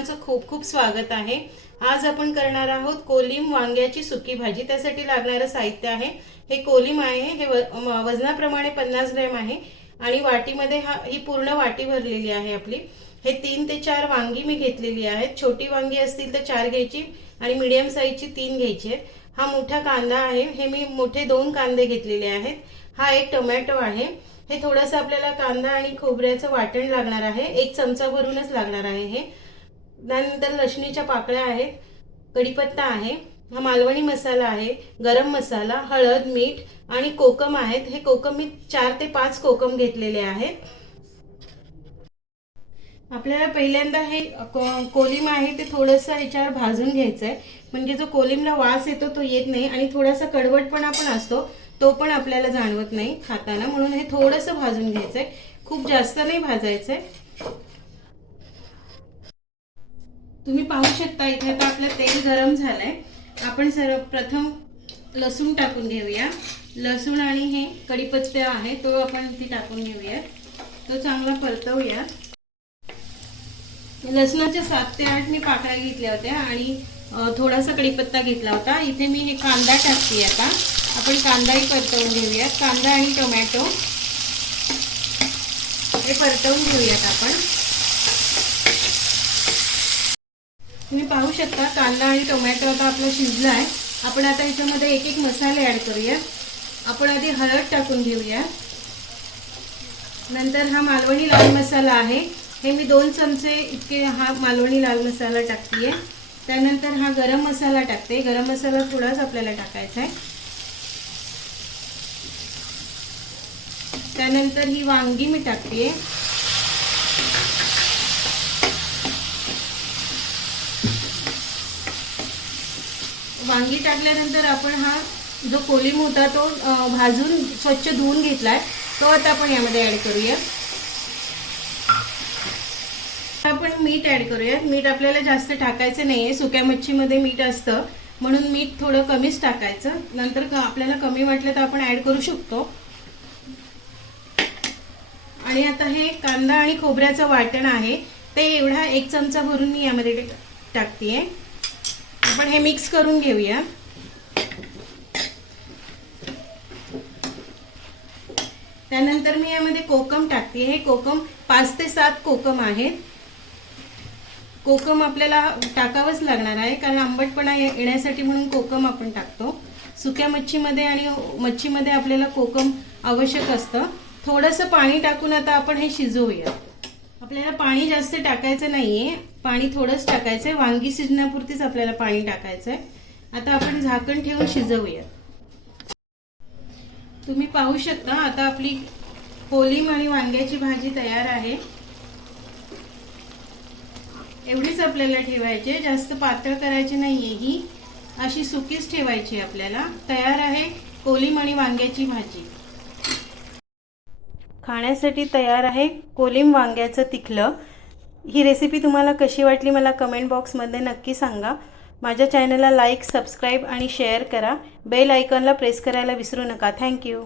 खूप खूप स्वागत आहे. आज आपण करणार आहोत कोलिम वांग्याची सुकी भाजी. त्यासाठी लागणारं साहित्य आहे. हे कोलिम आहे. हे वजनाप्रमाणे पन्नास ग्रॅम आहे. आणि वाटीमध्ये हा ही पूर्ण वाटी भरलेली आहे आपली. हे तीन ते चार वांगी मी घेतलेली आहेत. छोटी वांगी असतील तर चार घ्यायची आणि मीडियम साईजची तीन घ्यायची आहेत. हा मोठा कांदा आहे. हे मी मोठे दोन कांदे घेतलेले आहेत. हा एक टोमॅटो आहे. हे थोडंसं आपल्याला कांदा आणि खोबऱ्याचं वाटण लागणार आहे. एक चमचा भरूनच लागणार आहे हे. त्यानंतर लसणीच्या पाकळ्या आहेत कढीपत्ता आहे हा मालवणी मसाला आहे गरम मसाला हळद मीठ आणि कोकम आहेत. हे कोकम मी चार ते पाच कोकम घेतलेले आहेत. आपल्याला पहिल्यांदा हे को- कोलिम आहे ते थोडंसं ह्याच्यावर भाजून घ्यायचं आहे म्हणजे जो कोलिमला वास येतो तो येत नाही आणि थोडासा कडवटपणा पण असतो तो पण आपल्याला जाणवत नाही खाताना. म्हणून हे थोडंसं भाजून घ्यायचं आहे खूप जास्त नाही भाजायचं आहे तुम्ही पाहू शकता इथे आता आपलं तेल गरम झालंय. आपण सर्व प्रथम लसूण टाकून घेऊया. लसूण आणि हे कढीपत्ता आहे तो आपण इथे टाकून घेऊया. तो चांगला परतवूया. लसणाच्या सात ते आठ मी पाकळ्या घेतल्या होत्या आणि थोडासा कढीपत्ता घेतला होता. इथे मी हे कांदा टाकते आता. आपण कांदाही परतवून घेऊयात कांदा आणि टोमॅटो हे परतवून घेऊयात आपण. तुम्ही पाहू शकता कांदा आणि टोमॅटो आता आपला शिजला आहे आपण आता ह्याच्यामध्ये एक एक मसाले ऍड करूया. आपण आधी हळद टाकून घेऊया. नंतर हा मालवणी लाल मसाला आहे. हे मी दोन चमचे इतके हा मालवणी लाल मसाला टाकते त्यानंतर हा गरम मसाला टाकते. गरम मसाला थोडाच आपल्याला टाकायचा आहे त्यानंतर ही वांगी मी टाकते वांगी टाकल्यानंतर आपण हा जो कोलिम होता तो भाजून स्वच्छ धुवून घेतला आहे तो आता आपण यामध्ये ॲड करूया. आपण मीठ ॲड करूया. मीठ आपल्याला जास्त टाकायचं नाही आहे सुक्या मच्छीमध्ये मीठ असतं. म्हणून मीठ थोडं कमीच टाकायचं. नंतर क- आपल्याला कमी वाटलं तर आपण ॲड करू शकतो. आणि आता हे कांदा आणि खोबऱ्याचं वाटण आहे. ते एवढा एक चमचा भरून मी यामध्ये टाकते आहे आपण हे मिक्स करून घेऊया. त्यानंतर मी यामध्ये कोकम टाकते. हे कोकम पाच ते सात कोकम आहेत. कोकम आपल्याला टाकावंच लागणार आहे कारण आंबटपणा येण्यासाठी म्हणून कोकम आपण टाकतो. सुक्या मच्छीमध्ये आणि मच्छीमध्ये आपल्याला कोकम आवश्यक असतं. थोडंसं पाणी टाकून आता आपण हे शिजवूया. आपल्याला पाणी जास्त टाकायचं नाही आहे पाणी थोडंच टाकायचं आहे वांगी शिजण्यापुरतीच आपल्याला पाणी टाकायचं आहे आता आपण झाकण ठेवून शिजवूया. तुम्ही पाहू शकता आता आपली कोलीम आणि वांग्याची भाजी तयार आहे. एवढीच आपल्याला ठेवायची आहे. जास्त पातळ करायची नाही आहे ही. अशी सुकीच ठेवायची आपल्याला. तयार आहे कोलीम आणि वांग्याची भाजी. खाण्यासाठी तयार आहे कोलिम वांग्याचं तिखलं. ही रेसिपी तुम्हाला कशी वाटली मला कमेंट बॉक्समध्ये नक्की सांगा. माझ्या चॅनलला लाईक सबस्क्राईब आणि शेअर करा. बेल आयकॉनला प्रेस करायला विसरू नका. थँक्यू